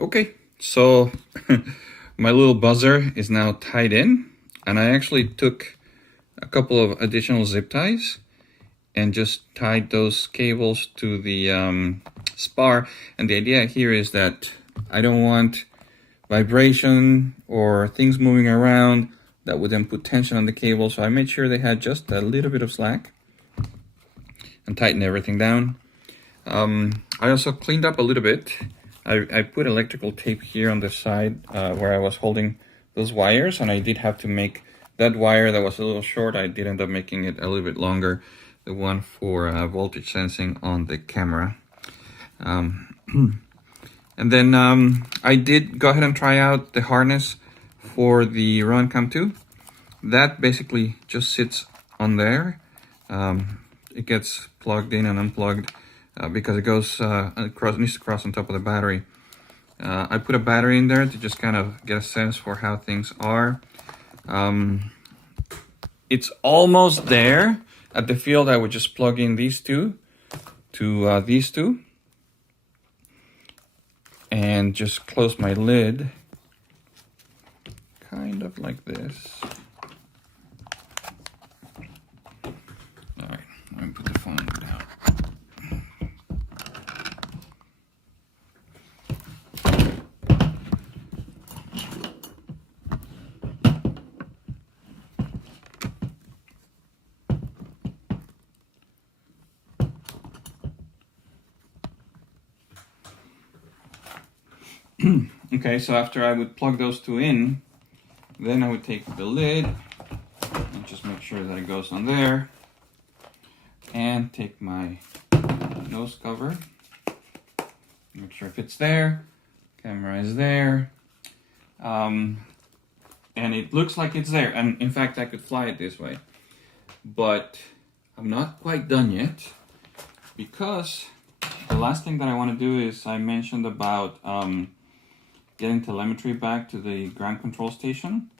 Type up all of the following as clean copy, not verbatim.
Okay, so my little buzzer is now tied in, and I actually took a couple of additional zip ties and just tied those cables to the spar. And the idea here is that I don't want vibration or things moving around that would then put tension on the cable, so I made sure they had just a little bit of slack and tightened everything down. I also cleaned up a little bit. I put electrical tape here on the side where I was holding those wires, and I did have to make that wire that was a little short, I did end up making it a little bit longer, the one for voltage sensing on the camera. And then I did go ahead and try out the harness for the Rowan Cam 2. That basically just sits on there. It gets plugged in and unplugged because it goes needs to cross on top of the battery. I put a battery in there to just kind of get a sense for how things are. It's almost there. At the field, I would just plug in these two to these two and just close my lid, kind of like this. All right, let me put the phone down. Okay, so after I would plug those two in, then I would take the lid and just make sure that it goes on there, and take my nose cover, make sure it fits there, camera is there, and it looks like it's there, and in fact I could fly it this way, but I'm not quite done yet, because the last thing that I want to do is, I mentioned about getting telemetry back to the ground control station.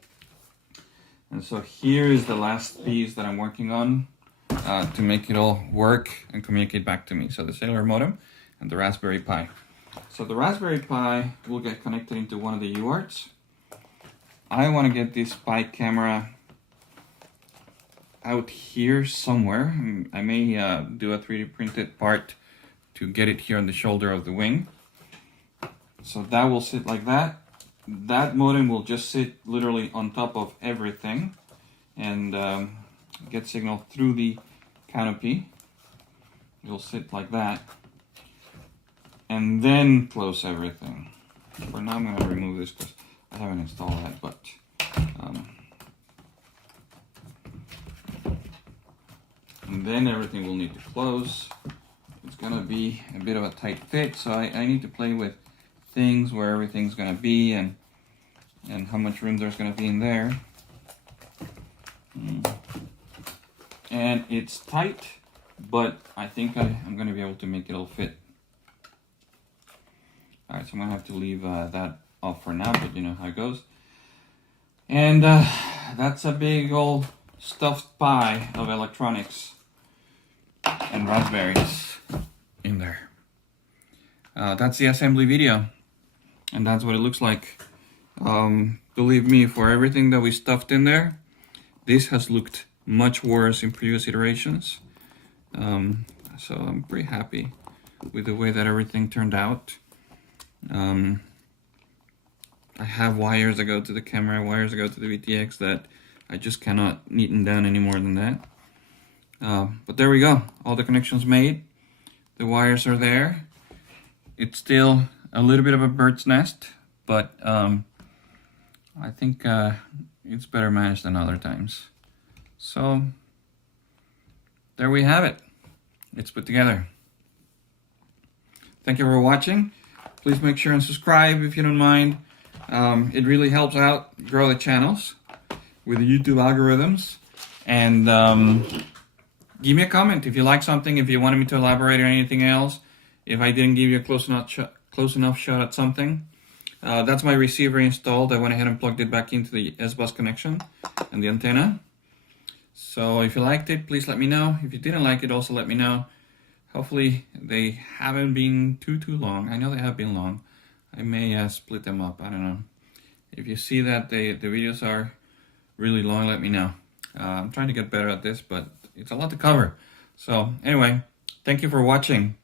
And so here is the last piece that I'm working on to make it all work and communicate back to me. So the cellular modem and the Raspberry Pi. So the Raspberry Pi will get connected into one of the UARTs. I want to get this Pi camera out here somewhere. I may do a 3D printed part to get it here on the shoulder of the wing. So that will sit like that. That modem will just sit literally on top of everything and get signal through the canopy. It'll sit like that. And then close everything. For now I'm going to remove this because I haven't installed that, but and then everything will need to close. It's going to be a bit of a tight fit, so I need to play with things where everything's going to be and how much room there's going to be in there. And it's tight, but I think I'm going to be able to make it all fit. Alright, so I'm going to have to leave that off for now, but you know how it goes. And that's a big old stuffed pie of electronics and raspberries in there. That's the assembly video, and that's what it looks like. Believe me, for everything that we stuffed in there, this has looked much worse in previous iterations. So I'm pretty happy with the way that everything turned out. I have wires that go to the camera, wires that go to the VTX that I just cannot neaten down any more than that. But there we go, all the connections made. The wires are there. It's still a little bit of a bird's nest, but I think it's better managed than other times. So there we have it. It's put together. Thank you for watching. Please make sure and subscribe if you don't mind. It really helps out grow the channels with the YouTube algorithms. And give me a comment if you like something, if you wanted me to elaborate on anything else, if I didn't give you a close enough shot at something. That's my receiver installed. I went ahead and plugged it back into the S-Bus connection and the antenna. So if you liked it, please let me know. If you didn't like it, also let me know. Hopefully they haven't been too long. I know they have been long. I may split them up. I don't know. If you see that the videos are really long, let me know. I'm trying to get better at this, but it's a lot to cover. So anyway, thank you for watching.